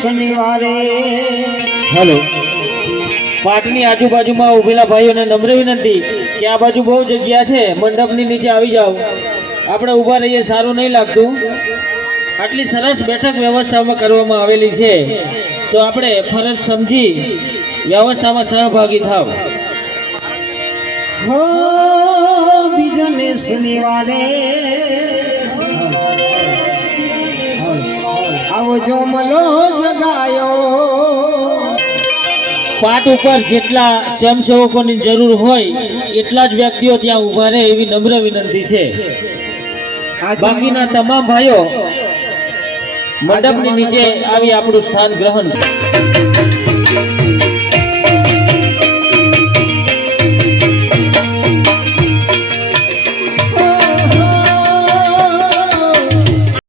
શનિવારે હેલો પાટની આજુબાજુમાં ઉભેલા ભાઈઓને નમ્ર વિનંતી કે આ બાજુ બહુ જગ્યા છે, મંડપની નીચે આવી જાઓ. આપણે ઊભા રહીએ સારું નહીં લાગતું. આટલી સરસ બેઠક વ્યવસ્થામાં કરવામાં આવેલી છે, તો આપણે ફરજ સમજી વ્યવસ્થામાં સહભાગી થાવ. હો બીજને શનિવારે આવજો મલો જગાયો. પાટ ઉપર જેટલા સ્વયંસેવકોની જરૂર હોય એટલા જ વ્યક્તિઓ ત્યાં ઊભા રહે એવી નમ્ર વિનંતી છે. બાકીના તમામ ભાઈઓ મંડપની નીચે આવી આપણું સ્થાન ગ્રહણ કરે.